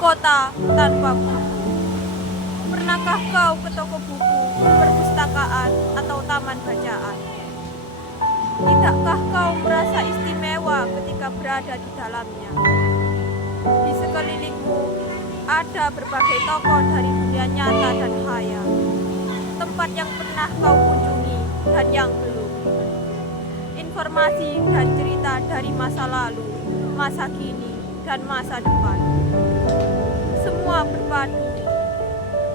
kota tanpa buku. Pernahkah kau ke toko buku, perpustakaan, atau taman bacaan? Tidakkah kau merasa istimewa ketika berada di dalamnya? Di sekelilingmu ada berbagai tokoh dari dunia nyata dan khayal, tempat yang pernah kau kunjungi dan yang belum. Informasi dan cerita dari masa lalu, masa kini, dan masa depan. Semua berpadu,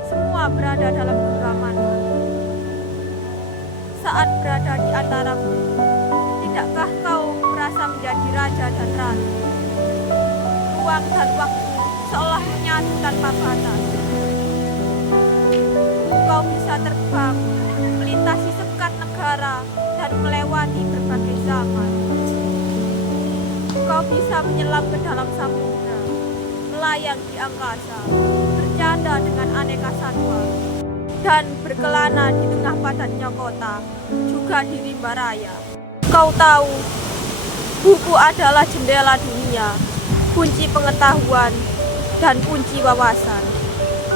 semua berada dalam genggaman. Saat berada di antara buku, tidakkah kau merasa menjadi raja dan ratu? Ruang dan waktu seolah menyatu tanpa batas. Kau bisa terbang, melintasi sekat negara, dan melewati berbagai zaman. Kau bisa menyelam ke dalam samudera, melayang di angkasa, bercanda dengan aneka satwa, dan berkelana di tengah padatnya kota, juga di rimba raya. Kau tahu, buku adalah jendela dunia, kunci pengetahuan, dan kunci wawasan.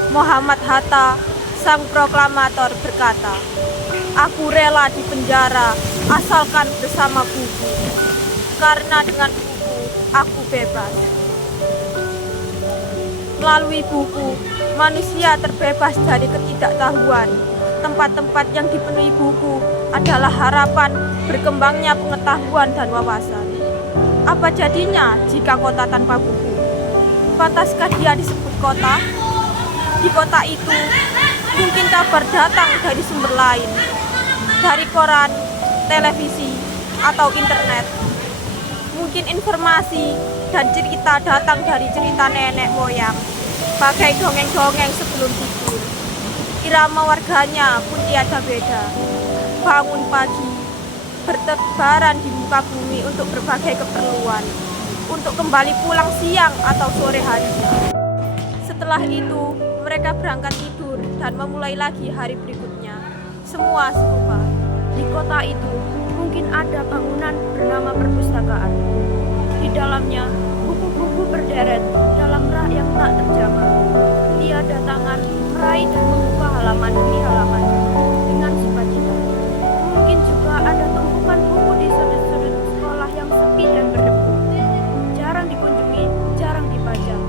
Muhammad Hatta, sang proklamator, berkata, "Aku rela di penjara asalkan bersama buku, karena dengan buku aku bebas." Melalui buku, manusia terbebas dari ketidaktahuan. Tempat-tempat yang dipenuhi buku adalah harapan berkembangnya pengetahuan dan wawasan. Apa jadinya jika kota tanpa buku? Pantaskah dia disebut kota? Di kota itu, mungkin kabar datang dari sumber lain, dari koran, televisi, atau internet. Mungkin informasi dan cerita datang dari cerita nenek moyang, bagai dongeng-dongeng sebelum tidur. Irama warganya pun tiada beda. Bangun pagi, bertebaran di muka bumi untuk berbagai keperluan, untuk kembali pulang siang atau sore harinya. Setelah itu, mereka berangkat tidur dan memulai lagi hari berikutnya. Semua serupa. Di kota itu, mungkin ada bangunan bernama perpustakaan. Di dalamnya, buku-buku berderet dalam rak yang tak terjamah. Tiada tangan meraih dan membuka halaman demi halaman dengan sukacita. Mungkin juga ada tumpukan buku di sudut-sudut sekolah yang sepi dan berdebu. Jarang dikunjungi, jarang dipajang.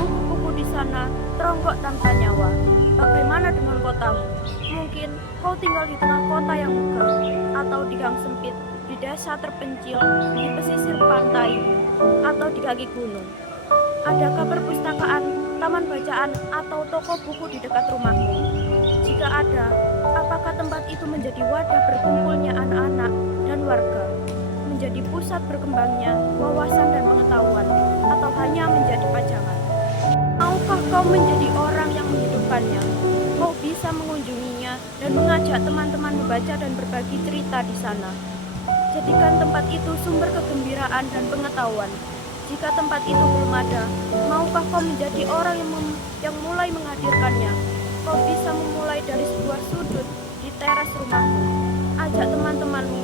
Buku-buku di sana teronggok tanpa nyawa. Bagaimana dengan kotamu? Mungkin kau tinggal di tengah kota yang megah, atau di gang sempit, di desa terpencil, di pesisir pantai, atau di kaki gunung. Adakah perpustakaan, taman bacaan, atau toko buku di dekat rumahmu? Jika ada, apakah tempat itu menjadi wadah berkumpulnya anak-anak dan warga? Menjadi pusat berkembangnya wawasan dan pengetahuan, atau hanya menjadi pajangan? Maukah kau menjadi orang yang menghidupkannya? Kau bisa mengunjunginya dan mengajak teman-teman membaca dan berbagi cerita di sana. Jadikan tempat itu sumber kegembiraan dan pengetahuan. Jika tempat itu belum ada, maukah kau menjadi orang yang mulai menghadirkannya? Kau bisa memulai dari sebuah sudut di teras rumahmu. Ajak teman-temanmu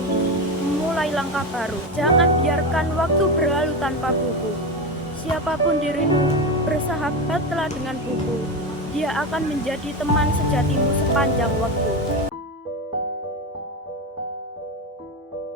memulai langkah baru. Jangan biarkan waktu berlalu tanpa buku. Siapapun dirimu, bersahabatlah dengan buku. Dia akan menjadi teman sejatimu sepanjang waktu.